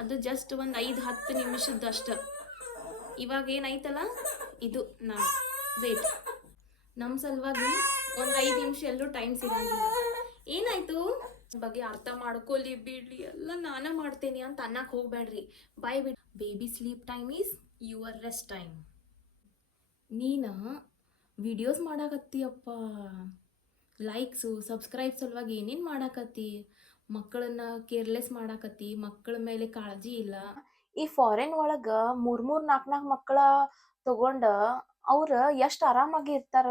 ಅದು ಜಸ್ಟ್ ಒಂದು 5-10 ನಿಮಿಷದಷ್ಟು. ಇವಾಗ ಏನೈತಲ್ಲ ಇದು ನಾವು ವೇಟ್ ನಮ್ಮ ಸಲುವಾಗಿ ಒಂದು 5 ನಿಮಿಷ ಎಲ್ಲೂ ಟೈಮ್ ಸಿಗಂಗಿಲ್ಲ. ಏನಾಯ್ತು ಬಗ್ಗೆ ಅರ್ಥ ಮಾಡ್ಕೊಲಿ ಬಿಡ್ಲಿ, ಎಲ್ಲ ನಾನೇ ಮಾಡ್ತೇನೆ ಅಂತ ಅನ್ನಕ್ಕೆ ಹೋಗ್ಬೇಡ್ರಿ. ಬೈ ಬಿಡ್. Baby sleep time is your rest time. ನೀನು ವಿಡಿಯೋಸ್ ಮಾಡಾಕತ್ತೀಯಪ್ಪ, ಲೈಕ್ಸು ಸಬ್ಸ್ಕ್ರೈಬ್ ಸಲುವಾಗಿ ಏನೇನು ಮಾಡಾಕತ್ತಿ, ಮಕ್ಕಳನ್ನ ಕೇರ್ಲೆಸ್ ಮಾಡಾಕತ್ತಿ, ಮಕ್ಕಳ ಮೇಲೆ ಕಾಳಜಿ ಇಲ್ಲ. ಈ ಫಾರಿನ್ ಒಳಗೆ 3-4 ಮಕ್ಕಳ ತಗೊಂಡ ಅವ್ರ ಎಷ್ಟು ಆರಾಮಾಗಿ ಇರ್ತಾರ.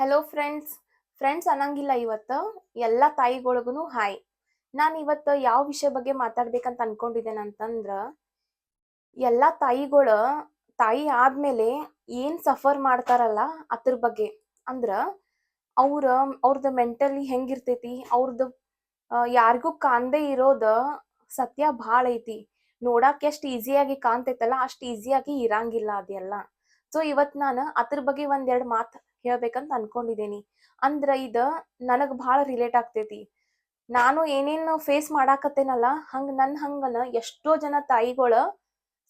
ಹಲೋ ಫ್ರೆಂಡ್ಸ್ ಅನ್ನಂಗಿಲ್ಲ, ಇವತ್ತು ಎಲ್ಲ ತಾಯಿಗಳಿಗೂ ಹಾಯ್. ನಾನು ಇವತ್ತು ಯಾವ ವಿಷಯ ಬಗ್ಗೆ ಮಾತಾಡ್ಬೇಕಂತ ಅನ್ಕೊಂಡಿದ್ದೇನೆ ಅಂತಂದ್ರ, ಎಲ್ಲ ತಾಯಿಗಳು ತಾಯಿ ಆದ್ಮೇಲೆ ಏನ್ ಸಫರ್ ಮಾಡ್ತಾರಲ್ಲ ಅದ್ರ ಬಗ್ಗೆ. ಅಂದ್ರ ಅವ್ರದ್ದು ಮೆಂಟಲಿ ಹೆಂಗಿರ್ತೈತಿ, ಅವ್ರದ್ದು ಯಾರಿಗೂ ಕಾಣದೇ ಇರೋದ ಸತ್ಯ ಭಾಳ ಐತಿ. ನೋಡಾಕ ಎಷ್ಟು ಈಸಿಯಾಗಿ ಕಾಣ್ತೈತಲ್ಲ ಅಷ್ಟು ಈಸಿಯಾಗಿ ಇರಂಗಿಲ್ಲ ಅದೆಲ್ಲ. ಸೊ ಇವತ್ ನಾನು ಅದ್ರ ಬಗ್ಗೆ ಒಂದೆರಡು ಮಾತು ಹೇಳ್ಬೇಕಂತ ಅನ್ಕೊಂಡಿದ್ದೀನಿ. ಅಂದ್ರ ಇದ ನನಗ್ ಭಾಳ ರಿಲೇಟ್ ಆಗ್ತೈತಿ. ನಾನು ಏನೇನು ಫೇಸ್ ಮಾಡಾಕತ್ತೇನಲ್ಲ ಹಂಗನ ಎಷ್ಟೋ ಜನ ತಾಯಿಗಳು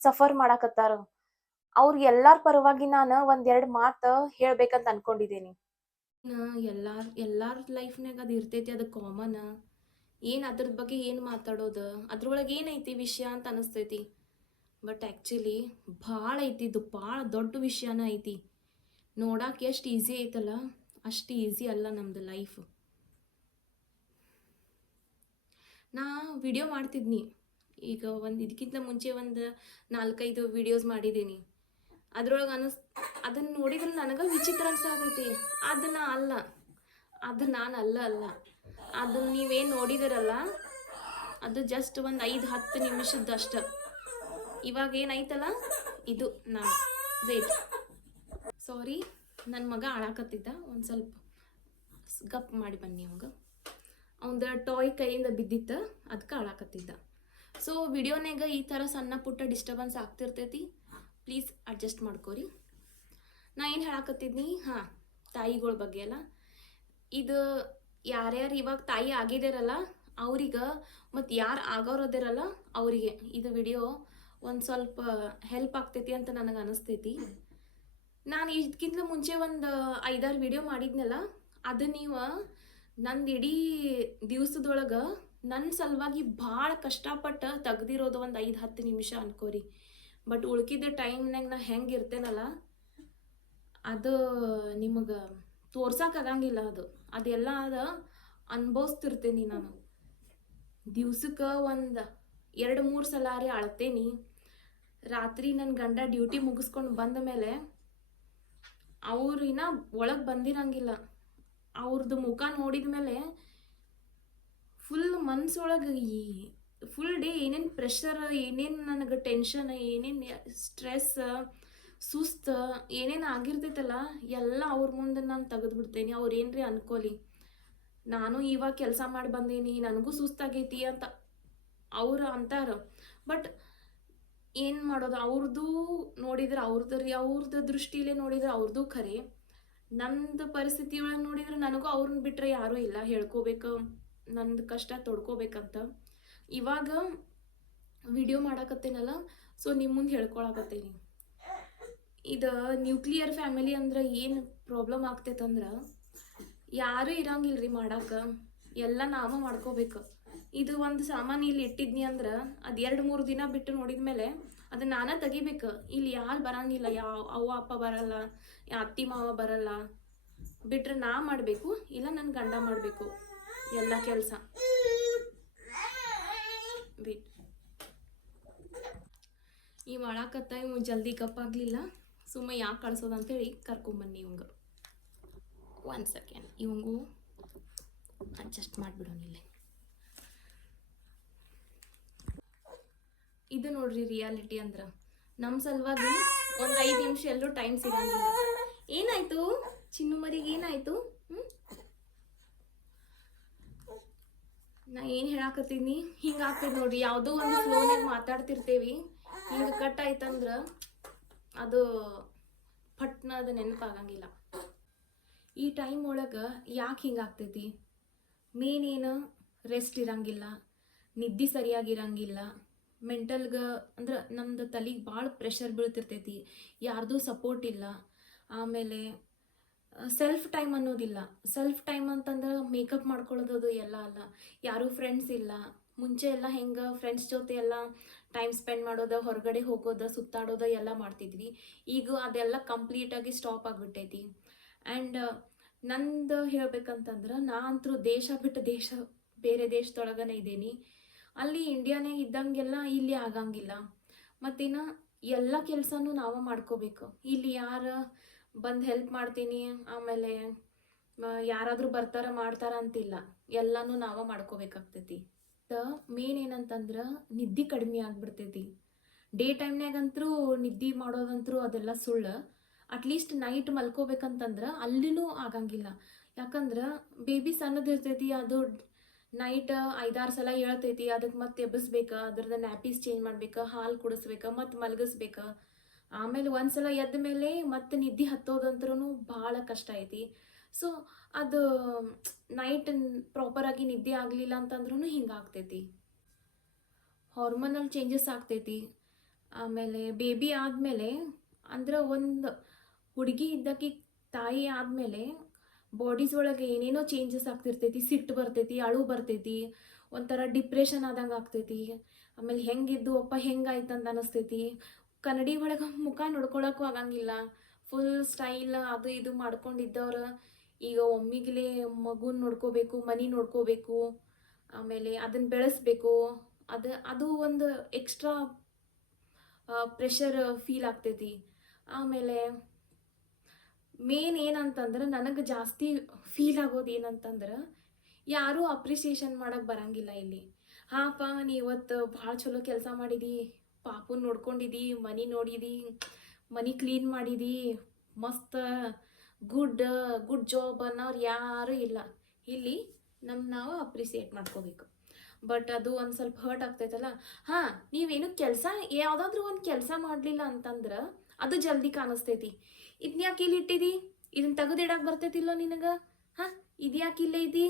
ಸಫರ್ ಮಾಡಾಕತ್ತಾರ. ಅವ್ರ ಎಲ್ಲಾರ ಪರವಾಗಿ ನಾನು ಒಂದೆರಡು ಮಾತು ಹೇಳ್ಬೇಕಂತ ಅನ್ಕೊಂಡಿದ್ದೀನಿ. ಎಲ್ಲಾರ ಲೈಫ್ನಾಗ ಅದು ಇರ್ತೈತಿ, ಅದು ಕಾಮನ್. ಏನು ಅದ್ರದ್ ಬಗ್ಗೆ ಏನು ಮಾತಾಡೋದು, ಅದ್ರೊಳಗೆ ಏನೈತಿ ವಿಷಯ ಅಂತ ಅನಿಸ್ತೈತಿ. ಬಟ್ ಆ್ಯಕ್ಚುಲಿ ಭಾಳ ಐತಿ, ಇದು ಭಾಳ ದೊಡ್ಡ ವಿಷಯನ ಐತಿ. ನೋಡಕ್ಕೆ ಎಷ್ಟು ಈಸಿ ಐತಲ್ಲ ಅಷ್ಟು ಈಸಿ ಅಲ್ಲ ನಮ್ದು ಲೈಫ್. ನಾ ವಿಡಿಯೋ ಮಾಡ್ತಿದ್ನಿ ಈಗ ಇದಕ್ಕಿಂತ ಮುಂಚೆ ಒಂದು 4-5 ವಿಡಿಯೋಸ್ ಮಾಡಿದ್ದೀನಿ. ಅದ್ರೊಳಗೆ ಅದನ್ನು ನೋಡಿದ್ರೆ ನನಗೆ ವಿಚಿತ್ರ ಅನ್ಸಾಗೈತಿ. ಅದು ನಾನು ಅಲ್ಲ. ಅದನ್ನು ನೀವೇನು ನೋಡಿದಿರಲ್ಲ ಅದು ಜಸ್ಟ್ ಒಂದು 5-10 ನಿಮಿಷದಷ್ಟು. ಇವಾಗ ಏನೈತಲ್ಲ ಇದು ನಾವು ವೇಟ್. ಸಾರಿ, ನನ್ನ ಮಗ ಆಳಾಕತ್ತಿದ್ದ, ಒಂದು ಸ್ವಲ್ಪ ಗಪ್ ಮಾಡಿ ಬನ್ನಿ. ಅವಂದ ಟಾಯ್ ಕೈಯಿಂದ ಬಿದ್ದಿತ್ತು, ಅದಕ್ಕೆ ಆಳಾಕತ್ತಿದ್ದ. ಸೊ ವಿಡಿಯೋನಾಗ ಈ ಥರ ಸಣ್ಣ ಪುಟ್ಟ ಡಿಸ್ಟರ್ಬೆನ್ಸ್ ಆಗ್ತಿರ್ತೈತಿ, ಪ್ಲೀಸ್ ಅಡ್ಜಸ್ಟ್ ಮಾಡ್ಕೋರಿ. ನಾ ಏನು ಹೇಳಾಕತ್ತಿದ್ನಿ, ತಾಯಿಗಳ ಬಗ್ಗೆ ಅಲ್ಲ. ಇದು ಯಾರ್ಯಾರು ಇವಾಗ ತಾಯಿ ಆಗಿದಾರಲ್ಲ ಅವ್ರಿಗೆ ಮತ್ತು ಯಾರು ಆಗೋರದಿರಲ್ಲ ಅವರಿಗೆ ಇದು ವಿಡಿಯೋ ಒಂದು ಸ್ವಲ್ಪ ಹೆಲ್ಪ್ ಆಗ್ತೈತಿ ಅಂತ ನನಗೆ ಅನಿಸ್ತೈತಿ. ನಾನು ಇದಕ್ಕಿಂತ ಮುಂಚೆ ಒಂದು 5-6 ವಿಡಿಯೋ ಮಾಡಿದ್ನಲ್ಲ, ಅದು ನೀವು ನಂದು ಇಡೀ ದಿವಸದೊಳಗೆ ನನ್ನ ಸಲುವಾಗಿ ಭಾಳ ಕಷ್ಟಪಟ್ಟು ತೆಗ್ದಿರೋದು ಒಂದು 5-10 ನಿಮಿಷ ಅನ್ಕೋರಿ. ಬಟ್ ಉಳ್ಕಿದ ಟೈಮ್ನಾಗ ನಾ ಹೆಂಗೆ ಇರ್ತೇನಲ್ಲ ಅದು ನಿಮಗೆ ತೋರ್ಸೋಕ್ಕಾಗಂಗಿಲ್ಲ. ಅದೆಲ್ಲ ಅನುಭವಿಸ್ತಿರ್ತೇನೆ ನಾನು. ದಿವ್ಸಕ್ಕೆ ಒಂದು 2-3 ಸಲ ಅಳ್ತೇನಿ. ರಾತ್ರಿ ನನ್ನ ಗಂಡ ಡ್ಯೂಟಿ ಮುಗಿಸ್ಕೊಂಡು ಬಂದ ಮೇಲೆ ಅವ್ರು ಇನ್ನೂ ಒಳಗೆ ಬಂದಿರಂಗಿಲ್ಲ. ಅವ್ರದ್ದು ಮುಖ ನೋಡಿದ ಮೇಲೆ ಫುಲ್ ಮನ್ಸೊಳಗೆ ಫುಲ್ ಡೇ ಏನೇನು ಪ್ರೆಷರ್, ಏನೇನು ನನಗೆ ಟೆನ್ಷನ್, ಏನೇನು ಸ್ಟ್ರೆಸ್, ಸುಸ್ತು ಏನೇನು ಆಗಿರ್ತೈತಲ್ಲ ಎಲ್ಲ ಅವ್ರ ಮುಂದೆ ನಾನು ತೆಗೆದುಬಿಡ್ತೇನೆ. ಅವ್ರು ಏನ್ರಿ ಅನ್ಕೋಲಿ, ನಾನು ಇವಾಗ ಕೆಲಸ ಮಾಡಿ ಬಂದೀನಿ, ನನಗೂ ಸುಸ್ತಾಗೈತಿ ಅಂತ ಅವ್ರು ಅಂತಾರ. ಬಟ್ ಏನು ಮಾಡೋದು, ಅವ್ರದ್ದು ನೋಡಿದ್ರೆ ಅವ್ರದ್ದು ದೃಷ್ಟಿಲೇ ನೋಡಿದ್ರೆ ಅವ್ರದ್ದು ಖರೆ. ನಂದು ಪರಿಸ್ಥಿತಿ ಒಳಗೆ ನೋಡಿದ್ರೆ ನನಗೂ ಅವ್ರನ್ನ ಬಿಟ್ಟರೆ ಯಾರೂ ಇಲ್ಲ ಹೇಳ್ಕೋಬೇಕು, ನಂದು ಕಷ್ಟ ತೊಡ್ಕೋಬೇಕಂತ. ಇವಾಗ ವಿಡಿಯೋ ಮಾಡಾಕತ್ತೇನಲ್ಲ, ಸೊ ನಿಮ್ಮ ಮುಂದೆ ಹೇಳ್ಕೊಳಕತ್ತೇನಿ. ಇದು ನ್ಯೂಕ್ಲಿಯರ್ ಫ್ಯಾಮಿಲಿ ಅಂದ್ರೆ ಏನು ಪ್ರಾಬ್ಲಮ್ ಆಗ್ತೈತಂದ್ರೆ, ಯಾರೂ ಇರಂಗಿಲ್ರಿ ಮಾಡಾಕ, ಎಲ್ಲ ನಾವ ಮಾಡ್ಕೋಬೇಕು. ಇದು ಒಂದು ಸಾಮಾನು ಇಲ್ಲಿ ಇಟ್ಟಿದ್ನಿ ಅಂದ್ರೆ ಅದು 2-3 ದಿನ ಬಿಟ್ಟು ನೋಡಿದ್ಮೇಲೆ ಅದು ನಾನೇ ತೆಗಿಬೇಕು. ಇಲ್ಲಿ ಯಾರು ಬರಂಗಿಲ್ಲ, ಯಾವ ಅವ್ವ ಅಪ್ಪ ಬರಲ್ಲ, ಅತ್ತಿ ಮಾವ ಬರಲ್ಲ, ಬಿಟ್ರೆ ನಾ ಮಾಡಬೇಕು, ಇಲ್ಲ ನನ್ನ ಗಂಡ ಮಾಡಬೇಕು ಎಲ್ಲ ಕೆಲಸ. ಈ ಮಾಡಾಕತ್ತ ಇವ್ ಜಲ್ದಿ ಗಪ್ಪಾಗಲಿಲ್ಲ, ಸುಮ್ಮ ಯಾಕೆ ಕಳ್ಸೋದು ಅಂತೇಳಿ ಕರ್ಕೊಂಬನ್ನಿ. ಇವಂಗ 1 ಸೆಕೆಂಡ್, ಇವಂಗೂ ಅಡ್ಜಸ್ಟ್ ಮಾಡಿಬಿಡೋನಿಲ್ಲ. ಇದು ನೋಡ್ರಿ ರಿಯಾಲಿಟಿ ಅಂದ್ರೆ, ನಮ್ಮ ಸಲುವಾಗಿ ಒಂದು 5 ನಿಮಿಷ ಎಲ್ಲೂ ಟೈಮ್ ಸಿಗಂಗಿಲ್ಲ. ಏನಾಯ್ತು ಚಿನ್ನು ಮರಿಗೆ, ಏನಾಯ್ತು? ನಾ ಏನು ಹೇಳಾಕತ್ತೀನಿ ಹಿಂಗಾಗ್ತೈತೆ ನೋಡ್ರಿ. ಯಾವುದೋ ಒಂದು ಫ್ಲೋನಾಗ ಮಾತಾಡ್ತಿರ್ತೇವಿ, ಹಿಂಗೆ ಕಟ್ ಆಯ್ತಂದ್ರೆ ಅದು ಪಟ್ನ ಅದು ನೆನಪಾಗಂಗಿಲ್ಲ. ಈ ಟೈಮ್ ಒಳಗೆ ಯಾಕೆ ಹಿಂಗಾಗ್ತೈತಿ? ಮೇನ್ ಏನು ರೆಸ್ಟ್ ಇರಂಗಿಲ್ಲ, ನಿದ್ದೆ ಸರಿಯಾಗಿರಂಗಿಲ್ಲ, ಮೆಂಟಲ್ಗೆ ಅಂದ್ರೆ ನಮ್ದು ತಲೆಗೆ ಭಾಳ ಪ್ರೆಷರ್ ಬೀಳ್ತಿರ್ತೈತಿ, ಯಾರ್ದು ಸಪೋರ್ಟ್ ಇಲ್ಲ. ಆಮೇಲೆ ಸೆಲ್ಫ್ ಟೈಮ್ ಅನ್ನೋದಿಲ್ಲ. ಸೆಲ್ಫ್ ಟೈಮ್ ಅಂತಂದ್ರೆ ಮೇಕಪ್ ಮಾಡ್ಕೊಳ್ಳೋದು ಎಲ್ಲ ಅಲ್ಲ, ಯಾರೂ ಫ್ರೆಂಡ್ಸ್ ಇಲ್ಲ. ಮುಂಚೆ ಎಲ್ಲ ಹೆಂಗೆ ಫ್ರೆಂಡ್ಸ್ ಜೊತೆ ಎಲ್ಲ ಟೈಮ್ ಸ್ಪೆಂಡ್ ಮಾಡೋದು, ಹೊರಗಡೆ ಹೋಗೋದು, ಸುತ್ತಾಡೋದು ಎಲ್ಲ ಮಾಡ್ತಿದ್ವಿ. ಈಗ ಅದೆಲ್ಲ ಕಂಪ್ಲೀಟಾಗಿ ಸ್ಟಾಪ್ ಆಗಿಬಿಟ್ಟೈತಿ. ಆ್ಯಂಡ್ ನಂದು ಹೇಳ್ಬೇಕಂತಂದ್ರೆ ನಾ ಅಂತೂ ದೇಶ ಬಿಟ್ಟು ದೇಶ ಬೇರೆ ದೇಶದೊಳಗನೆ ಇದ್ದೀನಿ. ಅಲ್ಲಿ ಇಂಡಿಯಾನೇ ಇದ್ದಂಗೆಲ್ಲ ಇಲ್ಲಿ ಆಗಂಗಿಲ್ಲ. ಮತ್ತಿನ್ನು ಎಲ್ಲ ಕೆಲಸನೂ ನಾವು ಮಾಡ್ಕೋಬೇಕು. ಇಲ್ಲಿ ಯಾರು ಬಂದು ಹೆಲ್ಪ್ ಮಾಡ್ತೀನಿ, ಆಮೇಲೆ ಯಾರಾದರೂ ಬರ್ತಾರ ಮಾಡ್ತಾರ ಅಂತಿಲ್ಲ, ಎಲ್ಲನೂ ನಾವು ಮಾಡ್ಕೋಬೇಕಾಗ್ತೈತಿ. ಮೇನ್ ಏನಂತಂದ್ರೆ ನಿದ್ದೆ ಕಡಿಮೆ ಆಗ್ಬಿಡ್ತೈತಿ. ಡೇ ಟೈಮ್ನಾಗಂತರೂ ನಿದ್ದೆ ಮಾಡೋದಂತರೂ ಅದೆಲ್ಲ ಸುಳ್ಳು. ಅಟ್ಲೀಸ್ಟ್ ನೈಟ್ ಮಲ್ಕೋಬೇಕಂತಂದ್ರೆ ಅಲ್ಲಿನೂ ಆಗಂಗಿಲ್ಲ. ಯಾಕಂದ್ರೆ ಬೇಬಿ ಸಣ್ಣದಿರ್ತೈತಿ, ಅದು ನೈಟ್ 5-6 ಸಲ ಹೇಳ್ತೈತಿ, ಅದಕ್ಕೆ ಮತ್ತೆ ಎಬ್ಬಿಸ್ಬೇಕು, ಅದ್ರದ್ದು ನ್ಯಾಪೀಸ್ ಚೇಂಜ್ ಮಾಡ್ಬೇಕು, ಹಾಲು ಕುಡಿಸ್ಬೇಕು, ಮತ್ತು ಮಲಗಿಸ್ಬೇಕು. ಆಮೇಲೆ ಒಂದ್ಸಲ ಎದ್ದ ಮೇಲೆ ಮತ್ತೆ ನಿದ್ದೆ ಹತ್ತೋದಂದ್ರೂ ಭಾಳ ಕಷ್ಟ ಐತಿ. ಸೊ ಅದು ನೈಟ್ ಪ್ರಾಪರಾಗಿ ನಿದ್ದೆ ಆಗಲಿಲ್ಲ ಅಂತಂದ್ರೂ ಹಿಂಗಾಗ್ತೈತಿ. ಹಾರ್ಮೋನಲ್ ಚೇಂಜಸ್ ಆಗ್ತೈತಿ. ಆಮೇಲೆ ಬೇಬಿ ಆದಮೇಲೆ ಅಂದ್ರೆ ಒಂದು ಹುಡುಗಿ ಇದ್ದಕ್ಕೆ ತಾಯಿ ಆದಮೇಲೆ ಬಾಡೀಸ್ ಒಳಗೆ ಏನೇನೋ ಚೇಂಜಸ್ ಆಗ್ತಿರ್ತೈತಿ. ಸಿಟ್ಟು ಬರ್ತೈತಿ, ಅಳು ಬರ್ತೈತಿ, ಒಂಥರ ಡಿಪ್ರೆಷನ್ ಆದಂಗೆ ಆಗ್ತೈತಿ. ಆಮೇಲೆ ಹೆಂಗಿದ್ದು ಅಪ್ಪ ಹೆಂಗಾಯ್ತಂತ ಅನಿಸ್ತೈತಿ. ಕನ್ನಡಿ ಒಳಗೆ ಮುಖ ನೋಡ್ಕೊಳಕ್ಕೂ ಆಗಂಗಿಲ್ಲ. ಫುಲ್ ಸ್ಟೈಲ್ ಅದು ಇದು ಮಾಡ್ಕೊಂಡಿದ್ದವ್ರು ಈಗ ಒಮ್ಮಿಗ್ಲೇ ಮಗುನ ನೋಡ್ಕೋಬೇಕು, ಮನೆ ನೋಡ್ಕೋಬೇಕು, ಆಮೇಲೆ ಅದನ್ನು ಬೆಳೆಸ್ಬೇಕು. ಅದು ಒಂದು ಎಕ್ಸ್ಟ್ರಾ ಪ್ರೆಷರ್ ಫೀಲ್ ಆಗ್ತೈತಿ. ಆಮೇಲೆ ಮೇನ್ ಏನಂತಂದ್ರೆ ನನಗೆ ಜಾಸ್ತಿ ಫೀಲ್ ಆಗೋದು ಏನಂತಂದ್ರೆ ಯಾರೂ ಅಪ್ರಿಸಿಯೇಷನ್ ಮಾಡೋಕ್ಕೆ ಬರಂಗಿಲ್ಲ ಇಲ್ಲಿ. ಹಾಪ ನೀ ಇವತ್ತು ಭಾಳ ಚಲೋ ಕೆಲಸ ಮಾಡಿದಿ, ಪಾಪುನ ನೋಡ್ಕೊಂಡಿದಿ, ಮನೆ ನೋಡಿದಿ, ಮನೆ ಕ್ಲೀನ್ ಮಾಡಿದಿ, ಮಸ್ತ್ ಗುಡ್ ಜಾಬ್ ಅನ್ನೋರು ಯಾರೂ ಇಲ್ಲ. ಇಲ್ಲಿ ನಾವು ಅಪ್ರಿಸಿಯೇಟ್ ಮಾಡ್ಕೋಬೇಕು. ಬಟ್ ಅದು ಒಂದು ಸ್ವಲ್ಪ ಹರ್ಟ್ ಆಗ್ತೈತಲ್ಲ. ಹಾಂ, ನೀವೇನು ಕೆಲಸ ಯಾವುದಾದ್ರೂ ಒಂದು ಕೆಲಸ ಮಾಡಲಿಲ್ಲ ಅಂತಂದ್ರೆ ಅದು ಜಲ್ದಿ ಕಾಣಿಸ್ತೈತಿ. ಇದ್ನ್ಯಾಕೆ ಇಲ್ಲಿ ಇಟ್ಟಿದಿ, ಇದನ್ನ ತೆಗೆದಿಡಕ್ಕೆ ಬರ್ತೈತಿಲ್ಲೋ ನಿನಗೆ, ಹಾಂ ಇದ್ಯಾಕೆ ಇಲ್ಲೇ ಇದ್ದಿ,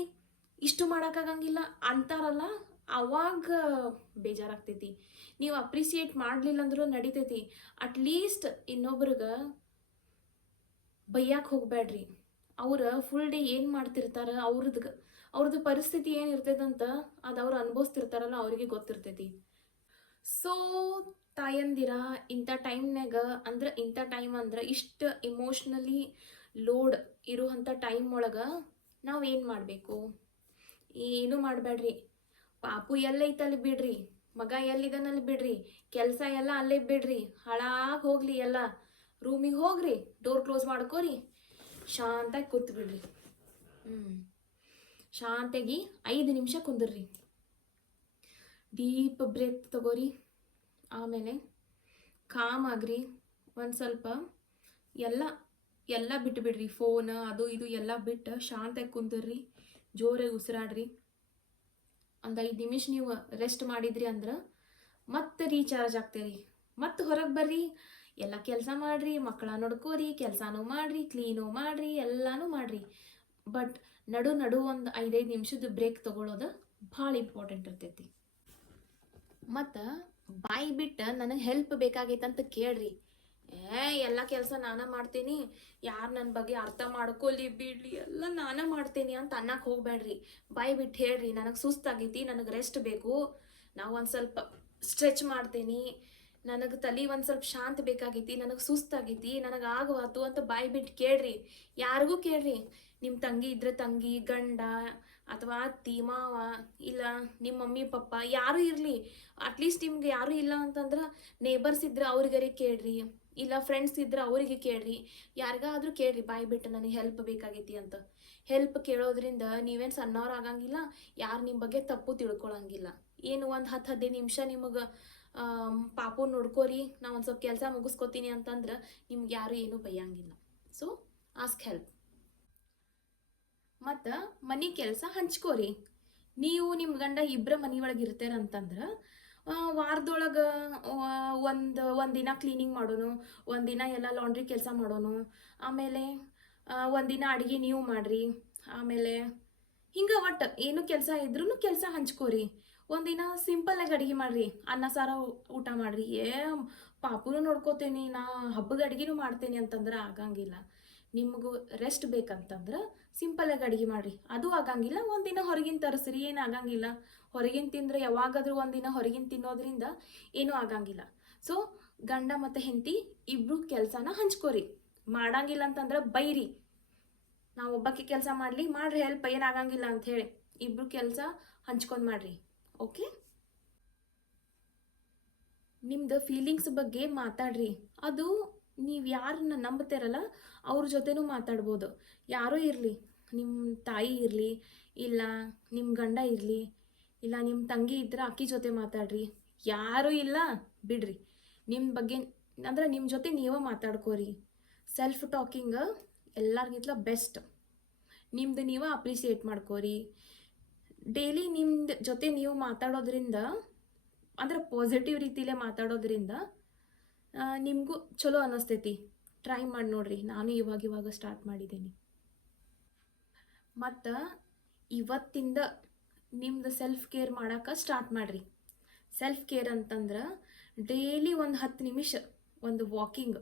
ಇಷ್ಟು ಮಾಡೋಕ್ಕಾಗಂಗಿಲ್ಲ ಅಂತಾರಲ್ಲ, ಅವಾಗ ಬೇಜಾರಾಗ್ತೈತಿ. ನೀವು ಅಪ್ರಿಸಿಯೇಟ್ ಮಾಡಲಿಲ್ಲ ಅಂದ್ರೂ ನಡಿತೈತಿ. ಅಟ್ಲೀಸ್ಟ್ ಇನ್ನೊಬ್ರಿಗೆ ಬೈಯಕ್ಕೆ ಹೋಗ್ಬೇಡ್ರಿ. ಅವ್ರು ಫುಲ್ ಡೇ ಏನು ಮಾಡ್ತಿರ್ತಾರೆ, ಅವ್ರದ್ದು ಪರಿಸ್ಥಿತಿ ಏನಿರ್ತೈತಂತ ಅದು ಅವ್ರು ಅನುಭವಿಸ್ತಿರ್ತಾರಲ್ಲ, ಅವ್ರಿಗೆ ಗೊತ್ತಿರ್ತೈತಿ. ಸೊ ತಾಯಂದಿರ ಇಂಥ ಟೈಮ್ನಾಗ ಇಂಥ ಟೈಮ್ ಅಂದ್ರೆ ಇಷ್ಟು ಇಮೋಷ್ನಲಿ ಲೋಡ್ ಇರುವಂಥ ಟೈಮ್ ಒಳಗೆ ನಾವೇನು ಮಾಡಬೇಕು? ಏನೂ ಮಾಡಬೇಡ್ರಿ. ಪಾಪು ಎಲ್ಲೈತಲ್ಲಿ ಬಿಡ್ರಿ, ಮಗ ಎಲ್ಲಿದ್ದಾನಲ್ಲಿ ಬಿಡ್ರಿ, ಕೆಲಸ ಎಲ್ಲ ಅಲ್ಲೇ ಬಿಡ್ರಿ, ಹಾಳಾಗಿ ಹೋಗ್ಲಿ ಎಲ್ಲ. ರೂಮಿಗೆ ಹೋಗ್ರಿ, ಡೋರ್ ಕ್ಲೋಸ್ ಮಾಡ್ಕೋರಿ, ಶಾಂತಾಗಿ ಕೂತ್ ಬಿಡ್ರಿ. ಶಾಂತಾಗಿ 5 ನಿಮಿಷ ಕುಂದ್ರಿ, ಡೀಪ್ ಬ್ರೇತ್ ತಗೋರಿ. ಆಮೇಲೆ ಕಾಮ್ ಆಗ್ರಿ. ಒಂದು ಸ್ವಲ್ಪ ಎಲ್ಲ ಬಿಟ್ಟುಬಿಡ್ರಿ, ಫೋನ್ ಅದು ಇದು ಎಲ್ಲ ಬಿಟ್ಟು ಶಾಂತಾಗಿ ಕುಂದ್ರಿ, ಜೋರಾಗಿ ಉಸಿರಾಡ್ರಿ. ಒಂದು 5 ನಿಮಿಷ ನೀವು ರೆಸ್ಟ್ ಮಾಡಿದ್ರಿ ಅಂದ್ರೆ ಮತ್ತೆ ರೀಚಾರ್ಜ್ ಆಗ್ತೀರಿ. ಮತ್ತೆ ಹೊರಗೆ ಬರ್ರಿ, ಎಲ್ಲ ಕೆಲಸ ಮಾಡಿರಿ, ಮಕ್ಕಳ ನೋಡ್ಕೋರಿ, ಕೆಲಸನೂ ಮಾಡಿರಿ, ಕ್ಲೀನು ಮಾಡಿರಿ, ಎಲ್ಲನೂ ಮಾಡಿರಿ. ಬಟ್ ನಡು ಒಂದು 5 ನಿಮಿಷದ ಬ್ರೇಕ್ ತೊಗೊಳೋದು ಭಾಳ ಇಂಪಾರ್ಟೆಂಟ್ ಇರ್ತೈತಿ. ಮತ್ತು ಬಾಯಿ ಬಿಟ್ಟು ನನಗೆ ಹೆಲ್ಪ್ ಬೇಕಾಗೈತೆ ಅಂತ ಕೇಳ್ರಿ. ಎಲ್ಲ ಕೆಲಸ ನಾನೇ ಮಾಡ್ತೀನಿ, ಯಾರು ನನ್ನ ಬಗ್ಗೆ ಅರ್ಥ ಮಾಡ್ಕೊಲಿ ಬಿಡ್ಲಿ, ಎಲ್ಲ ನಾನೇ ಮಾಡ್ತೀನಿ ಅಂತ ಅನ್ನಕ್ಕೆ ಹೋಗ್ಬೇಡ್ರಿ. ಬಾಯಿ ಬಿಟ್ಟು ಹೇಳ್ರಿ, ನನಗೆ ಸುಸ್ತಾಗೈತಿ, ನನಗೆ ರೆಸ್ಟ್ ಬೇಕು, ನಾವು ಒಂದು ಸ್ವಲ್ಪ ಸ್ಟ್ರೆಚ್ ಮಾಡ್ತೀನಿ, ನನಗೆ ತಲೆ ಒಂದು ಸ್ವಲ್ಪ ಶಾಂತ ಬೇಕಾಗೈತಿ, ನನಗೆ ಸುಸ್ತಾಗೈತಿ, ನನಗೆ ಆಗವಾತು ಅಂತ ಬಾಯಿ ಬಿಟ್ಟು ಕೇಳ್ರಿ. ಯಾರಿಗೂ ಕೇಳ್ರಿ. ನಿಮ್ಮ ತಂಗಿ ಇದ್ರೆ ತಂಗಿ, ಗಂಡ, ಅಥವಾ ಅತ್ತಿ ಮಾವ, ಇಲ್ಲ ನಿಮ್ಮ ಮಮ್ಮಿ ಪಪ್ಪ ಯಾರೂ ಇರಲಿ. ಅಟ್ಲೀಸ್ಟ್ ನಿಮ್ಗೆ ಯಾರೂ ಇಲ್ಲ ಅಂತಂದ್ರೆ ನೇಬರ್ಸ್ ಇದ್ರೆ ಅವ್ರಿಗಾರಿ ಕೇಳ್ರಿ, ಇಲ್ಲ ಫ್ರೆಂಡ್ಸ್ ಇದ್ರೆ ಅವರಿಗೆ ಕೇಳ್ರಿ, ಯಾರಿಗಾದ್ರೂ ಕೇಳ್ರಿ ಬಾಯಿ ಬಿಟ್ಟು ನನಗೆ ಹೆಲ್ಪ್ ಬೇಕಾಗೈತಿ ಅಂತ. ಹೆಲ್ಪ್ ಕೇಳೋದ್ರಿಂದ ನೀವೇನು ಸಣ್ಣವ್ರು ಆಗಂಗಿಲ್ಲ, ಯಾರು ನಿಮ್ಮ ಬಗ್ಗೆ ತಪ್ಪು ತಿಳ್ಕೊಳಂಗಿಲ್ಲ. ಏನು ಒಂದು 10-15 ನಿಮಿಷ ನಿಮಗೆ ಪಾಪು ನೋಡ್ಕೋರಿ, ನಾ ಒಂದು ಸ್ವಲ್ಪ ಕೆಲಸ ಮುಗಿಸ್ಕೊತೀನಿ ಅಂತಂದ್ರೆ ನಿಮ್ಗೆ ಯಾರು ಏನೂ ಬೈಯಂಗಿಲ್ಲ. So ask help. ಮತ್ತು ಮನೆ ಕೆಲಸ ಹಂಚ್ಕೋರಿ. ನೀವು ನಿಮ್ಮ ಗಂಡ ಇಬ್ಬರ ಮನೆಯೊಳಗೆ ಇರ್ತೀರಂತಂದ್ರೆ ವಾರದೊಳಗೆ ಒಂದಿನ ಕ್ಲೀನಿಂಗ್ ಮಾಡೋನು, ಒಂದಿನ ಎಲ್ಲ ಲಾಂಡ್ರಿ ಕೆಲಸ ಮಾಡೋನು, ಆಮೇಲೆ ಒಂದಿನ ಅಡುಗೆ ನೀವು ಮಾಡಿರಿ, ಆಮೇಲೆ ಹಿಂಗೆ ಒಟ್ಟು ಏನು ಕೆಲಸ ಇದ್ರೂ ಕೆಲಸ ಹಂಚ್ಕೋರಿ. ಒಂದಿನ ಸಿಂಪಲ್ಲಾಗಿ ಅಡುಗೆ ಮಾಡಿರಿ, ಅನ್ನ ಸಾರ ಊಟ ಮಾಡಿರಿ. ಪಾಪುನು ನೋಡ್ಕೋತೀನಿ ನಾ, ಹಬ್ಬದ ಅಡುಗೆನೂ ಮಾಡ್ತೀನಿ ಅಂತಂದ್ರೆ ಆಗಂಗಿಲ್ಲ. ನಿಮಗೂ ರೆಸ್ಟ್ ಬೇಕಂತಂದ್ರೆ ಸಿಂಪಲ್ಲಾಗಿ ಅಡುಗೆ ಮಾಡಿರಿ, ಅದು ಆಗಂಗಿಲ್ಲ. ಒಂದಿನ ಹೊರಗಿನ ತರಿಸ್ರಿ, ಏನು ಆಗಂಗಿಲ್ಲ. ಹೊರಗಿನ ತಿಂದರೆ ಯಾವಾಗಾದರೂ ಒಂದಿನ ಹೊರಗಿನ ತಿನ್ನೋದ್ರಿಂದ ಏನೂ ಆಗಂಗಿಲ್ಲ. ಸೊ ಗಂಡ ಮತ್ತು ಹೆಂಡತಿ ಇಬ್ಬರು ಕೆಲಸನ ಹಂಚ್ಕೋರಿ. ಮಾಡಂಗಿಲ್ಲ ಅಂತಂದ್ರೆ ಬೈರಿ, ನಾವು ಒಬ್ಬಕ್ಕೆ ಕೆಲಸ ಮಾಡ್ರಿ ಹೆಲ್ಪ್, ಏನಾಗಂಗಿಲ್ಲ ಅಂಥೇಳಿ ಇಬ್ರು ಕೆಲಸ ಹಂಚ್ಕೊಂಡು ಮಾಡ್ರಿ. ಓಕೆ, ನಿಮ್ದು ಫೀಲಿಂಗ್ಸ್ ಬಗ್ಗೆ ಮಾತಾಡ್ರಿ. ಅದು ನೀವು ಯಾರನ್ನ ನಂಬ್ತಿರಲ್ಲ ಅವ್ರ ಜೊತೆನೂ ಮಾತಾಡ್ಬೋದು. ಯಾರೂ ಇರಲಿ, ನಿಮ್ಮ ತಾಯಿ ಇರಲಿ, ಇಲ್ಲ ನಿಮ್ಮ ಗಂಡ ಇರಲಿ, ಇಲ್ಲ ನಿಮ್ಮ ತಂಗಿ ಇದ್ರೆ ಅಕ್ಕಿ ಜೊತೆ ಮಾತಾಡ್ರಿ. ಯಾರೂ ಇಲ್ಲ ಬಿಡ್ರಿ, ನಿಮ್ಮ ಬಗ್ಗೆ ಅಂದ್ರೆ ನಿಮ್ಮ ಜೊತೆ ನೀವೇ ಮಾತಾಡ್ಕೋರಿ. ಸೆಲ್ಫ್ ಟಾಕಿಂಗ್ ಎಲ್ಲರಿಗಿಂತ ಬೆಸ್ಟ್. ನಿಮ್ದು ನೀವು ಅಪ್ರಿಸಿಯೇಟ್ ಮಾಡ್ಕೋರಿ. ಡೈಲಿ ನಿಮ್ದು ಜೊತೆ ನೀವು ಮಾತಾಡೋದ್ರಿಂದ, ಅಂದ್ರೆ ಪಾಸಿಟಿವ್ ರೀತಿಲೇ ಮಾತಾಡೋದ್ರಿಂದ ನಿಮಗೂ ಚಲೋ ಅನ್ನಿಸ್ತೈತಿ. ಟ್ರೈ ಮಾಡಿ ನೋಡ್ರಿ, ನಾನು ಇವಾಗ ಸ್ಟಾರ್ಟ್ ಮಾಡಿದ್ದೀನಿ. ಮತ್ತು ಇವತ್ತಿಂದ ನಿಮ್ದು ಸೆಲ್ಫ್ ಕೇರ್ ಮಾಡೋಕೆ ಸ್ಟಾರ್ಟ್ ಮಾಡಿರಿ. ಸೆಲ್ಫ್ ಕೇರ್ ಅಂತಂದ್ರೆ ಡೈಲಿ ಒಂದು 10 ನಿಮಿಷ ಒಂದು ವಾಕಿಂಗ್,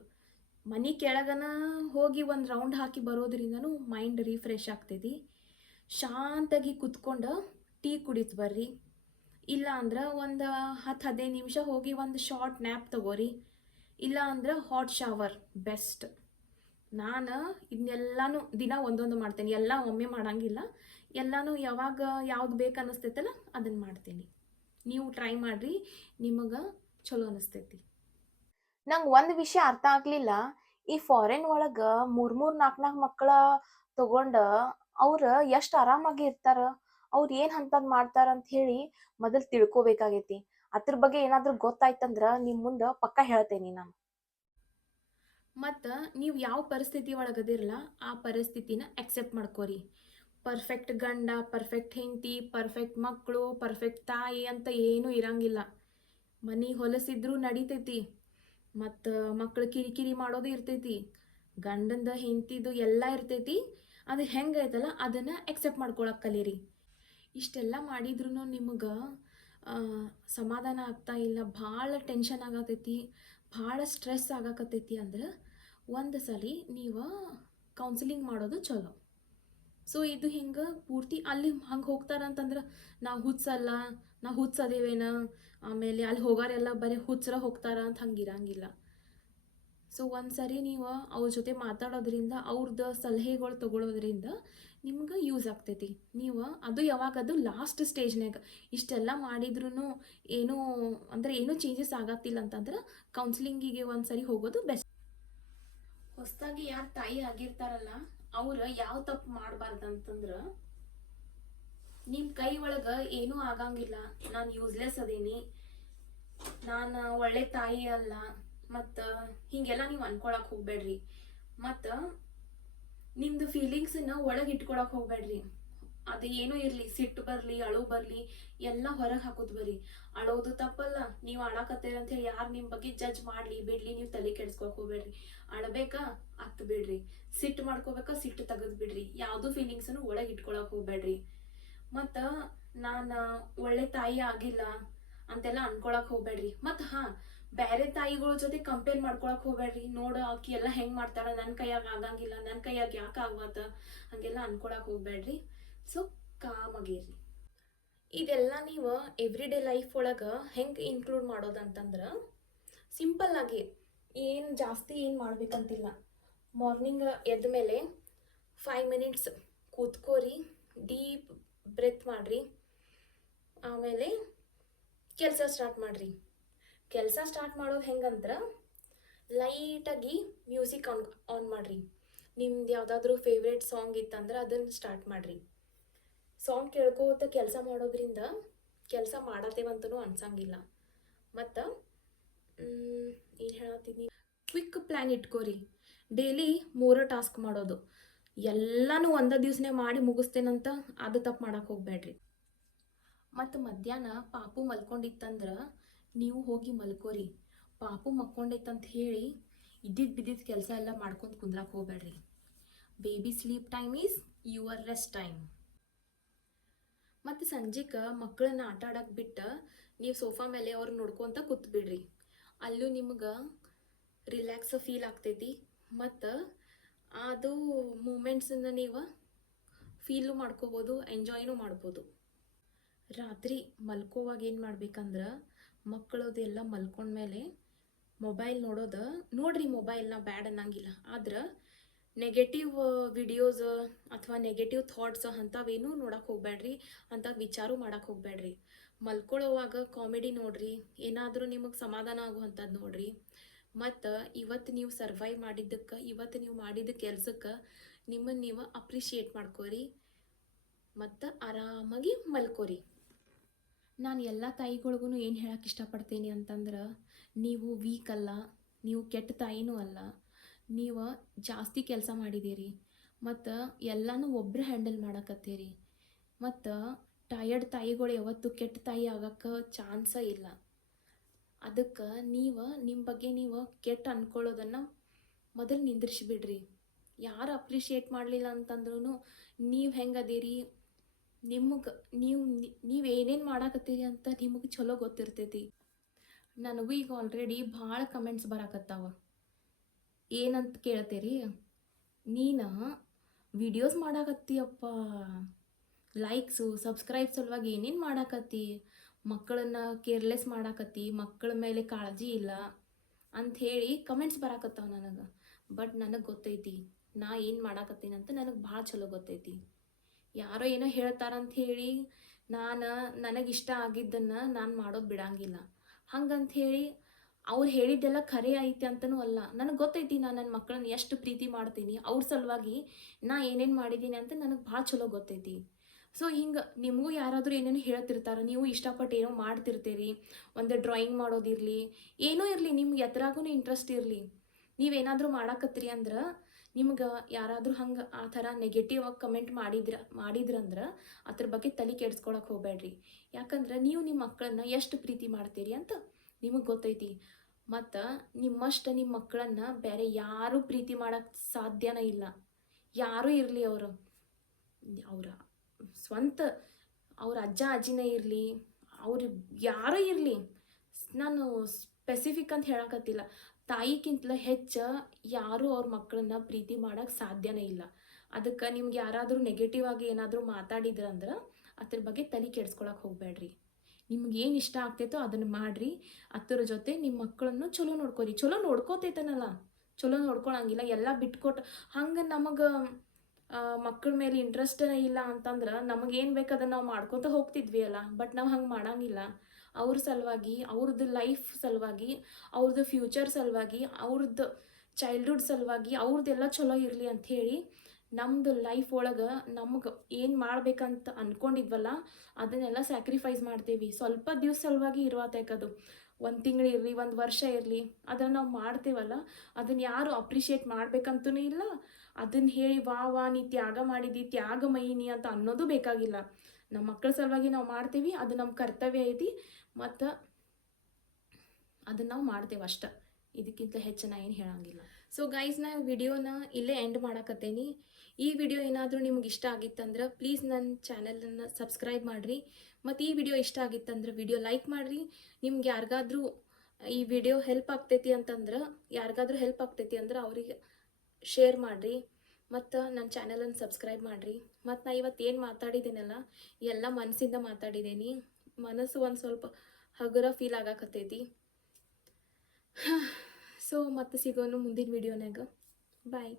ಮನೆ ಕೆಳಗನ ಹೋಗಿ ಒಂದು ರೌಂಡ್ ಹಾಕಿ ಬರೋದ್ರಿಂದನೂ ಮೈಂಡ್ ರಿಫ್ರೆಶ್ ಆಗ್ತೈತಿ. ಶಾಂತಾಗಿ ಕುತ್ಕೊಂಡು ಟೀ ಕುಡಿತು ಬರ್ರಿ. ಇಲ್ಲ ಅಂದ್ರೆ ಒಂದು 10-15 ನಿಮಿಷ ಹೋಗಿ ಒಂದು ಶಾರ್ಟ್ ನ್ಯಾಪ್ ತಗೋರಿ. ಇಲ್ಲ ಅಂದ್ರೆ ಹಾಟ್ ಶವರ್ ಬೆಸ್ಟ್. ನಾನು ಇದನ್ನೆಲ್ಲನೂ ದಿನ ಒಂದೊಂದು ಮಾಡ್ತೀನಿ, ಎಲ್ಲ ಒಮ್ಮೆ ಮಾಡೋಂಗಿಲ್ಲ. ಎಲ್ಲನೂ ಯಾವಾಗ ಯಾವ್ದು ಬೇಕು ಅನ್ನಿಸ್ತೈತಲ್ಲ ಅದನ್ನು ಮಾಡ್ತೀನಿ. ನೀವು ಟ್ರೈ ಮಾಡಿರಿ, ನಿಮಗೆ ಚಲೋ ಅನ್ನಿಸ್ತೈತಿ. ನಂಗೆ ಒಂದು ವಿಷಯ ಅರ್ಥ ಆಗ್ಲಿಲ್ಲ, ಈ ಫಾರಿನ್ ಒಳಗೆ 3-4 ಮಕ್ಕಳ ತಗೊಂಡು ಅವ್ರು ಎಷ್ಟು ಆರಾಮಾಗಿ ಇರ್ತಾರ, ಅವ್ರು ಏನು ಅಂತದ್ ಮಾಡ್ತಾರ ಅಂತ ಹೇಳಿ ಮೊದಲು ತಿಳ್ಕೊಬೇಕಾಗೈತಿ. ಅದ್ರ ಬಗ್ಗೆ ಏನಾದರೂ ಗೊತ್ತಾಯ್ತಂದ್ರೆ ನಿಮ್ಮ ಮುಂದೆ ಪಕ್ಕ ಹೇಳ್ತೇನೆ ನಾನು. ಮತ್ತು ನೀವು ಯಾವ ಪರಿಸ್ಥಿತಿ ಒಳಗದಿರಲ್ಲ ಆ ಪರಿಸ್ಥಿತಿನ ಅಕ್ಸೆಪ್ಟ್ ಮಾಡ್ಕೋರಿ. ಪರ್ಫೆಕ್ಟ್ ಗಂಡ, ಪರ್ಫೆಕ್ಟ್ ಹೆಂಡತಿ, ಪರ್ಫೆಕ್ಟ್ ಮಕ್ಕಳು, ಪರ್ಫೆಕ್ಟ್ ತಾಯಿ ಅಂತ ಏನೂ ಇರಂಗಿಲ್ಲ. ಮನೆ ಹೊಲಸಿದ್ರೂ ನಡಿತೈತಿ, ಮತ್ತು ಮಕ್ಕಳು ಕಿರಿಕಿರಿ ಮಾಡೋದು ಇರ್ತೈತಿ, ಗಂಡಂದ ಹೆಂಡತಿದು ಎಲ್ಲ ಇರ್ತೈತಿ. ಅದು ಹೆಂಗೈತಲ್ಲ ಅದನ್ನು ಎಕ್ಸೆಪ್ಟ್ ಮಾಡ್ಕೊಳಕ್ಕೆ ಕಲೀರಿ. ಇಷ್ಟೆಲ್ಲ ಮಾಡಿದ್ರೂ ನಿಮಗೆ ಸಮಾಧಾನ ಆಗ್ತಾ ಇಲ್ಲ, ಭಾಳ ಟೆನ್ಷನ್ ಆಗತೈತಿ, ಭಾಳ ಸ್ಟ್ರೆಸ್ ಆಗಕತ್ತೈತಿ ಅಂದ್ರೆ ಒಂದು ಸಲ ನೀವು ಕೌನ್ಸಿಲಿಂಗ್ ಮಾಡೋದು ಚಲೋ. ಸೊ ಇದು ಹಿಂಗೆ ಪೂರ್ತಿ ಅಲ್ಲಿ ಹಂಗೆ ಹೋಗ್ತಾರಂತಂದ್ರೆ ನಾವು ಹುಚ್ಚಲ್ಲ, ನಾವು ಹುಚ್ಚದೇವೇನ, ಆಮೇಲೆ ಅಲ್ಲಿ ಹೋಗೋರೆಲ್ಲ ಬರೀ ಹುಚ್ಚರ ಹೋಗ್ತಾರ ಅಂತ ಹಂಗಿರಂಗಿಲ್ಲ. ಸೊ ಒಂದು ಸರಿ ನೀವು ಅವ್ರ ಜೊತೆ ಮಾತಾಡೋದ್ರಿಂದ, ಅವ್ರದ್ದು ಸಲಹೆಗಳು ತೊಗೊಳೋದ್ರಿಂದ ನಿಮ್ಗೆ ಯೂಸ್ ಆಗ್ತೈತಿ. ನೀವು ಅದು ಯಾವಾಗದು ಲಾಸ್ಟ್ ಸ್ಟೇಜ್ನಾಗ ಇಷ್ಟೆಲ್ಲ ಮಾಡಿದ್ರೂ ಏನೂ ಚೇಂಜಸ್ ಆಗತ್ತಿಲ್ಲ ಅಂತಂದ್ರೆ ಕೌನ್ಸಿಲಿಂಗಿಗೆ ಒಂದು ಸರಿ ಹೋಗೋದು ಬೆಸ್ಟ್. ಹೊಸದಾಗಿ ಯಾರು ತಾಯಿ ಆಗಿರ್ತಾರಲ್ಲ ಅವ್ರು ಯಾವ ತಪ್ಪು ಮಾಡಬಾರ್ದಂತಂದ್ರೆ, ನಿಮ್ಮ ಕೈ ಒಳಗೆ ಏನೂ ಆಗಂಗಿಲ್ಲ, ನಾನು ಯೂಸ್ಲೆಸ್ ಅದೇನಿ, ನಾನು ಒಳ್ಳೆ ತಾಯಿ ಅಲ್ಲ, ಮತ್ತು ಹೀಗೆಲ್ಲ ನೀವು ಅನ್ಕೊಳಕ್ಕೆ ಹೋಗ್ಬೇಡ್ರಿ. ಮತ್ತು ನಿಮ್ಮದು ಫೀಲಿಂಗ್ಸನ್ನ ಒಳಗೆ ಇಟ್ಕೊಳಕ್ಕೆ ಹೋಗ್ಬೇಡ್ರಿ. ಅದು ಏನೂ ಇರಲಿ, ಸಿಟ್ಟು ಬರಲಿ, ಅಳು ಬರಲಿ, ಎಲ್ಲ ಹೊರಗೆ ಹಾಕೋದು ಬರ್ರಿ. ಅಳೋದು ತಪ್ಪಲ್ಲ, ನೀವು ಅಳಕತ್ತೀರ ಅಂತೇಳಿ ಯಾರು ನಿಮ್ಮ ಬಗ್ಗೆ ಜಡ್ಜ್ ಮಾಡಲಿ ಬಿಡಲಿ ನೀವು ತಲೆ ಕೆಡ್ಸ್ಕೊಳಕ್ಕೆ ಹೋಗ್ಬೇಡ್ರಿ. ಅಳಬೇಕಾ ಅತ್ತು ಬಿಡ್ರಿ, ಸಿಟ್ಟು ಮಾಡ್ಕೋಬೇಕಾ ಸಿಟ್ಟು ತೆಗೆದು ಬಿಡ್ರಿ. ಯಾವುದೂ ಫೀಲಿಂಗ್ಸನ್ನು ಒಳಗೆ ಇಟ್ಕೊಳಕ್ಕೆ ಹೋಗ್ಬೇಡ್ರಿ. ಮತ್ತು ನಾನು ಒಳ್ಳೆ ತಾಯಿ ಆಗಿಲ್ಲ ಅಂತೆಲ್ಲ ಅನ್ಕೊಳಕ್ಕೆ ಹೋಗ್ಬೇಡ್ರಿ. ಮತ್ತು ಬೇರೆ ತಾಯಿಗಳ ಜೊತೆ ಕಂಪೇರ್ ಮಾಡ್ಕೊಳಕ್ಕೆ ಹೋಗ್ಬೇಡ್ರಿ. ನೋಡು ಆಕಿ ಎಲ್ಲ ಹೆಂಗೆ ಮಾಡ್ತಾಳೆ, ನನ್ನ ಕೈಯಾಗ ಆಗಂಗಿಲ್ಲ, ನನ್ನ ಕೈಯಾಗ ಯಾಕೆ ಆಗ್ಬಾತ ಹಾಗೆಲ್ಲ ಅನ್ಕೊಳಕ್ಕೆ ಹೋಗ್ಬೇಡ್ರಿ. ಸೊ ಕಾಮಾಗಿರ್ರಿ. ಇದೆಲ್ಲ ನೀವು ಎವ್ರಿಡೇ ಲೈಫ್ ಒಳಗೆ ಹೆಂಗೆ ಇನ್ಕ್ಲೂಡ್ ಮಾಡೋದಂತಂದ್ರೆ ಸಿಂಪಲ್ಲಾಗಿ, ಏನು ಜಾಸ್ತಿ ಏನು ಮಾಡ್ಬೇಕಂತಿಲ್ಲ. ಮಾರ್ನಿಂಗ್ ಎದ್ದ ಮೇಲೆ 5 ಮಿನಿಟ್ಸ್ ಕೂತ್ಕೋರಿ, ಡೀಪ್ ಬ್ರೆತ್ ಮಾಡಿರಿ, ಆಮೇಲೆ ಕೆಲಸ ಸ್ಟಾರ್ಟ್ ಮಾಡಿರಿ. ಕೆಲಸ ಸ್ಟಾರ್ಟ್ ಮಾಡೋದು ಹೆಂಗಂದ್ರೆ ಲೈಟಾಗಿ ಮ್ಯೂಸಿಕ್ ಆನ್ ಮಾಡಿರಿ. ನಿಮ್ದು ಯಾವುದಾದ್ರೂ ಫೇವ್ರೇಟ್ ಸಾಂಗ್ ಇತ್ತಂದ್ರೆ ಅದನ್ನು ಸ್ಟಾರ್ಟ್ ಮಾಡಿರಿ. ಸಾಂಗ್ ಕೇಳ್ಕೋತ ಕೆಲಸ ಮಾಡೋದ್ರಿಂದ ಕೆಲಸ ಮಾಡತ್ತೇವಂತನೂ ಅನ್ಸಂಗಿಲ್ಲ. ಮತ್ತು ಏನು ಹೇಳತ್ತೀನಿ, ಕ್ವಿಕ್ ಪ್ಲ್ಯಾನ್ ಇಟ್ಕೋರಿ. ಡೈಲಿ 3 ಟಾಸ್ಕ್ ಮಾಡೋದು, ಎಲ್ಲನೂ ಒಂದೇ ದಿವ್ಸನೇ ಮಾಡಿ ಮುಗಿಸ್ತೇನಂತ ಅದು ತಪ್ಪು ಮಾಡೋಕ್ಕೆ ಹೋಗ್ಬೇಡ್ರಿ. ಮತ್ತು ಮಧ್ಯಾಹ್ನ ಪಾಪು ಮಲ್ಕೊಂಡಿತ್ತಂದ್ರೆ ನೀವು ಹೋಗಿ ಮಲ್ಕೋರಿ. ಪಾಪು ಮಕ್ಕೊಂಡೈತಂತ ಹೇಳಿ ಇದ್ದಿದ್ದು ಕೆಲಸ ಎಲ್ಲ ಮಾಡ್ಕೊಂಡು ಕುಂದ್ರಕ್ಕೆ ಹೋಗ್ಬೇಡ್ರಿ. Baby sleep time is your rest time. ಮತ್ತು ಸಂಜೆಗೆ ಮಕ್ಕಳನ್ನ ಆಟ ಆಡಕ್ಕೆ ಬಿಟ್ಟು ನೀವು ಸೋಫಾ ಮೇಲೆ ಅವ್ರು ನೋಡ್ಕೊತ ಕೂತ್ಬಿಡ್ರಿ. ಅಲ್ಲೂ ನಿಮ್ಗೆ ರಿಲ್ಯಾಕ್ಸ್ ಫೀಲ್ ಆಗ್ತೈತಿ ಮತ್ತು ಅದು ಮೂಮೆಂಟ್ಸನ್ನು ನೀವು ಫೀಲು ಮಾಡ್ಕೋಬೋದು, ಎಂಜಾಯ್ನೂ ಮಾಡ್ಬೋದು. ರಾತ್ರಿ ಮಲ್ಕೋವಾಗ ಏನು ಮಾಡ್ಬೇಕಂದ್ರೆ ಮಕ್ಕಳದೆಲ್ಲ ಮಲ್ಕೊಂಡ್ಮೇಲೆ ಮೊಬೈಲ್ ನೋಡ್ರಿ, ಮೊಬೈಲ್ನ ಬ್ಯಾಡ್ ಅನ್ನಂಗಿಲ್ಲ. ಆದ್ರೆ ನೆಗೆಟಿವ್ ವಿಡಿಯೋಸ್ ಅಥವಾ ನೆಗೆಟಿವ್ ಥಾಟ್ಸ್ ಅಂಥವೇನೂ ನೋಡಕ್ಕೆ ಹೋಗ್ಬೇಡ್ರಿ, ಅಂಥ ವಿಚಾರ ಮಾಡಕ್ಕೆ ಹೋಗ್ಬೇಡ್ರಿ. ಮಲ್ಕೊಳ್ಳೋವಾಗ ಕಾಮಿಡಿ ನೋಡ್ರಿ, ಏನಾದರೂ ನಿಮಗೆ ಸಮಾಧಾನ ಆಗುವಂಥದ್ದು ನೋಡ್ರಿ. ಮತ್ತು ಇವತ್ತು ನೀವು ಸರ್ವೈವ್ ಮಾಡಿದ್ದಕ್ಕೆ, ಇವತ್ತು ನೀವು ಮಾಡಿದ ಕೆಲಸಕ್ಕೆ ನಿಮ್ಮನ್ನು ನೀವು ಅಪ್ರಿಷಿಯೇಟ್ ಮಾಡ್ಕೋರಿ ಮತ್ತು ಆರಾಮಾಗಿ ಮಲ್ಕೋರಿ. ನಾನು ಎಲ್ಲ ತಾಯಿಗಳಿಗೂ ಏನು ಹೇಳಕ್ಕೆ ಇಷ್ಟಪಡ್ತೀನಿ ಅಂತಂದ್ರೆ, ನೀವು ವೀಕ್ ಅಲ್ಲ, ನೀವು ಕೆಟ್ಟ ತಾಯಿನೂ ಅಲ್ಲ. ನೀವು ಜಾಸ್ತಿ ಕೆಲಸ ಮಾಡಿದ್ದೀರಿ ಮತ್ತು ಎಲ್ಲನೂ ಒಬ್ಬರೇ ಹ್ಯಾಂಡಲ್ ಮಾಡಕತ್ತೀರಿ. ಮತ್ತು ಟಯರ್ಡ್ ತಾಯಿಗಳು ಯಾವತ್ತೂ ಕೆಟ್ಟ ತಾಯಿ ಆಗೋಕ್ಕೆ ಚಾನ್ಸೇ ಇಲ್ಲ. ಅದಕ್ಕೆ ನೀವು ನಿಮ್ಮ ಬಗ್ಗೆ ನೀವು ಕೆಟ್ಟ ಅಂದ್ಕೊಳ್ಳೋದನ್ನು ಮೊದಲು ನಿಂದ್ರಿಸಿಬಿಡ್ರಿ. ಯಾರು ಅಪ್ರಿಷಿಯೇಟ್ ಮಾಡಲಿಲ್ಲ ಅಂತಂದ್ರೂ ನೀವು ಹೆಂಗದೀರಿ, ನೀವು ಏನೇನು ಮಾಡಾಕತ್ತೀರಿ ಅಂತ ನಿಮಗೆ ಚಲೋ ಗೊತ್ತಿರ್ತೈತಿ. ನನಗೂ ಈಗ ಆಲ್ರೆಡಿ ಭಾಳ ಕಮೆಂಟ್ಸ್ ಬರಾಕತ್ತಾವ. ಏನಂತ ಕೇಳ್ತೀರಿ, ನೀನು ವಿಡಿಯೋಸ್ ಮಾಡಾಕತ್ತೀಯಪ್ಪ, ಲೈಕ್ಸು ಸಬ್ಸ್ಕ್ರೈಬ್ ಸಲುವಾಗಿ ಏನೇನು ಮಾಡಾಕತ್ತಿ, ಮಕ್ಕಳನ್ನು ಕೇರ್ಲೆಸ್ ಮಾಡಾಕತ್ತಿ, ಮಕ್ಕಳ ಮೇಲೆ ಕಾಳಜಿ ಇಲ್ಲ ಅಂಥೇಳಿ ಕಮೆಂಟ್ಸ್ ಬರಾಕತ್ತಾವ ನನಗೆ. ಬಟ್ ನನಗೆ ಗೊತ್ತೈತಿ ನಾ ಏನು ಮಾಡಾಕತ್ತೀನಂತ ನನಗೆ ಭಾಳ ಚಲೋ ಗೊತ್ತೈತಿ. ಯಾರೋ ಏನೋ ಹೇಳ್ತಾರಂತ ಹೇಳಿ ನನಗಿಷ್ಟ ಆಗಿದ್ದನ್ನು ನಾನು ಮಾಡೋದು ಬಿಡಂಗಿಲ್ಲ. ಹಂಗಂಥೇಳಿ ಅವ್ರು ಹೇಳಿದ್ದೆಲ್ಲ ಖರೆ ಐತಿ ಅಂತನೂ ಅಲ್ಲ. ನನಗೆ ಗೊತ್ತೈತಿ ನಾನು ನನ್ನ ಮಕ್ಕಳನ್ನ ಎಷ್ಟು ಪ್ರೀತಿ ಮಾಡ್ತೀನಿ, ಅವ್ರ ಸಲುವಾಗಿ ನಾ ಏನೇನು ಮಾಡಿದ್ದೀನಿ ಅಂತ ನನಗೆ ಭಾಳ ಚಲೋ ಗೊತ್ತೈತಿ. ಸೊ ಹಿಂಗೆ ನಿಮಗೂ ಯಾರಾದರೂ ಏನೇನು ಹೇಳ್ತಿರ್ತಾರೆ, ನೀವು ಇಷ್ಟಪಟ್ಟು ಏನೋ ಮಾಡ್ತಿರ್ತೀರಿ, ಒಂದು ಡ್ರಾಯಿಂಗ್ ಮಾಡೋದಿರಲಿ, ಏನೋ ಇರಲಿ, ನಿಮ್ಗೆ ಎತ್ತರಾಗೂ ಇಂಟ್ರೆಸ್ಟ್ ಇರಲಿ, ನೀವೇನಾದರೂ ಮಾಡಾಕತ್ತೀರಿ ಅಂದ್ರೆ ನಿಮ್ಗೆ ಯಾರಾದರೂ ಹಂಗೆ ಆ ಥರ ನೆಗೆಟಿವ್ ಆಗಿ ಕಮೆಂಟ್ ಮಾಡಿದ್ರಂದ್ರೆ ಅದ್ರ ಬಗ್ಗೆ ತಲೆ ಕೆಡಿಸ್ಕೊಳಕ್ಕೆ ಹೋಗ್ಬೇಡ್ರಿ. ಯಾಕಂದ್ರೆ ನೀವು ನಿಮ್ಮ ಮಕ್ಕಳನ್ನ ಎಷ್ಟು ಪ್ರೀತಿ ಮಾಡ್ತೀರಿ ಅಂತ ನಿಮಗೆ ಗೊತ್ತೈತಿ. ಮತ್ತು ನಿಮ್ಮಷ್ಟು ನಿಮ್ಮ ಮಕ್ಕಳನ್ನು ಬೇರೆ ಯಾರೂ ಪ್ರೀತಿ ಮಾಡೋಕ್ಕೆ ಸಾಧ್ಯನೇ ಇಲ್ಲ. ಯಾರೂ ಇರಲಿ, ಅವರ ಸ್ವಂತ ಅವ್ರ ಅಜ್ಜ ಅಜ್ಜಿನೇ ಇರಲಿ, ಅವ್ರು ಯಾರೂ ಇರಲಿ, ನಾನು ಸ್ಪೆಸಿಫಿಕ್ ಅಂತ ಹೇಳಕತ್ತಿಲ್ಲ, ತಾಯಿಗಿಂತಲೂ ಹೆಚ್ಚು ಯಾರೂ ಅವ್ರ ಮಕ್ಕಳನ್ನ ಪ್ರೀತಿ ಮಾಡೋಕ್ಕೆ ಸಾಧ್ಯನೇ ಇಲ್ಲ. ಅದಕ್ಕೆ ನಿಮ್ಗೆ ಯಾರಾದರೂ ನೆಗೆಟಿವ್ ಆಗಿ ಏನಾದರೂ ಮಾತಾಡಿದ್ರಂದ್ರೆ ಅದ್ರ ಬಗ್ಗೆ ತಲೆ ಕೆಡಿಸ್ಕೊಳಕ್ಕೆ ಹೋಗ್ಬೇಡ್ರಿ. ನಿಮ್ಗೆ ಏನು ಇಷ್ಟ ಆಗ್ತೈತೋ ಅದನ್ನು ಮಾಡಿರಿ. ಅದ್ರ ಜೊತೆ ನಿಮ್ಮ ಮಕ್ಕಳನ್ನು ಚಲೋ ನೋಡ್ಕೊರಿ. ಚಲೋ ನೋಡ್ಕೋತೈತನಲ್ಲ, ಚಲೋ ನೋಡ್ಕೊಳಂಗಿಲ್ಲ, ಎಲ್ಲ ಬಿಟ್ಕೊಟ್ಟು ಹಂಗೆ ನಮಗೆ ಮಕ್ಕಳ ಮೇಲೆ ಇಂಟ್ರೆಸ್ಟೇ ಇಲ್ಲ ಅಂತಂದ್ರೆ ನಮಗೇನು ಬೇಕು ಅದನ್ನು ನಾವು ಮಾಡ್ಕೊತ ಹೋಗ್ತಿದ್ವಿ ಅಲ್ಲ. ಬಟ್ ನಾವು ಹಂಗೆ ಮಾಡಂಗಿಲ್ಲ. ಅವ್ರ ಸಲುವಾಗಿ, ಅವ್ರದ್ದು ಲೈಫ್ ಸಲುವಾಗಿ, ಅವ್ರದ್ದು ಫ್ಯೂಚರ್ ಸಲುವಾಗಿ, ಅವ್ರದ್ದು ಚೈಲ್ಡ್ಹುಡ್ ಸಲುವಾಗಿ, ಅವ್ರದ್ದೆಲ್ಲ ಚಲೋ ಇರಲಿ ಅಂಥೇಳಿ ನಮ್ಮದು ಲೈಫ್ ಒಳಗೆ ನಮ್ಗೆ ಏನು ಮಾಡ್ಬೇಕಂತ ಅಂದ್ಕೊಂಡಿದ್ವಲ್ಲ ಅದನ್ನೆಲ್ಲ ಸ್ಯಾಕ್ರಿಫೈಸ್ ಮಾಡ್ತೀವಿ. ಸ್ವಲ್ಪ ದಿವಸ ಸಲುವಾಗಿ ಇರುವತ್ತೇಕದು, 1 ತಿಂಗಳು ಇರಲಿ, 1 ವರ್ಷ ಇರಲಿ, ಅದನ್ನು ನಾವು ಮಾಡ್ತೇವಲ್ಲ, ಅದನ್ನು ಯಾರು ಅಪ್ರಿಷಿಯೇಟ್ ಮಾಡ್ಬೇಕಂತೂ ಇಲ್ಲ. ಅದನ್ನು ಹೇಳಿ ವಾ ನೀ ತ್ಯಾಗ ಮಾಡಿದಿ, ತ್ಯಾಗಮಯಿನಿ ಅಂತ ಅನ್ನೋದು ಬೇಕಾಗಿಲ್ಲ. ನಮ್ಮ ಮಕ್ಕಳ ಸಲುವಾಗಿ ನಾವು ಮಾಡ್ತೀವಿ, ಅದು ನಮ್ಮ ಕರ್ತವ್ಯ ಐತಿ ಮತ್ತು ಅದನ್ನು ನಾವು ಮಾಡ್ತೇವೆ ಅಷ್ಟೆ. ಇದಕ್ಕಿಂತ ಹೆಚ್ಚು ನಾ ಏನು ಹೇಳಂಗಿಲ್ಲ. ಸೊ ಗೈಸ್, ನಾ ವಿಡಿಯೋನ ಇಲ್ಲೇ ಎಂಡ್ ಮಾಡಾಕತ್ತೇನಿ. ಈ ವಿಡಿಯೋ ಏನಾದರೂ ನಿಮ್ಗೆ ಇಷ್ಟ ಆಗಿತ್ತಂದ್ರೆ ಪ್ಲೀಸ್ ನನ್ನ ಚಾನಲನ್ನು ಸಬ್ಸ್ಕ್ರೈಬ್ ಮಾಡಿರಿ. ಮತ್ತು ಈ ವಿಡಿಯೋ ಇಷ್ಟ ಆಗಿತ್ತಂದ್ರೆ ವಿಡಿಯೋ ಲೈಕ್ ಮಾಡಿರಿ. ನಿಮ್ಗೆ ಯಾರಿಗಾದ್ರೂ ಈ ವಿಡಿಯೋ ಹೆಲ್ಪ್ ಆಗ್ತೈತಿ ಅಂದ್ರೆ ಅವರಿಗೆ ಶೇರ್ ಮಾಡಿರಿ. ಮತ್ತು ನನ್ನ ಚಾನಲನ್ನು ಸಬ್ಸ್ಕ್ರೈಬ್ ಮಾಡಿರಿ. ಮತ್ತು ನಾ ಇವತ್ತು ಏನು ಮಾತಾಡಿದ್ದೀನಲ್ಲ ಎಲ್ಲ ಮನಸ್ಸಿಂದ ಮಾತಾಡಿದ್ದೀನಿ. ಮನಸ್ಸು ಒಂದು ಸ್ವಲ್ಪ ಹಗುರ ಫೀಲ್ ಆಗಾಕತ್ತೈತಿ. ಸೊ ಮತ್ತೆ ಸಿಗೋನು ಮುಂದಿನ ವಿಡಿಯೋನಾಗ. ಬಾಯ್.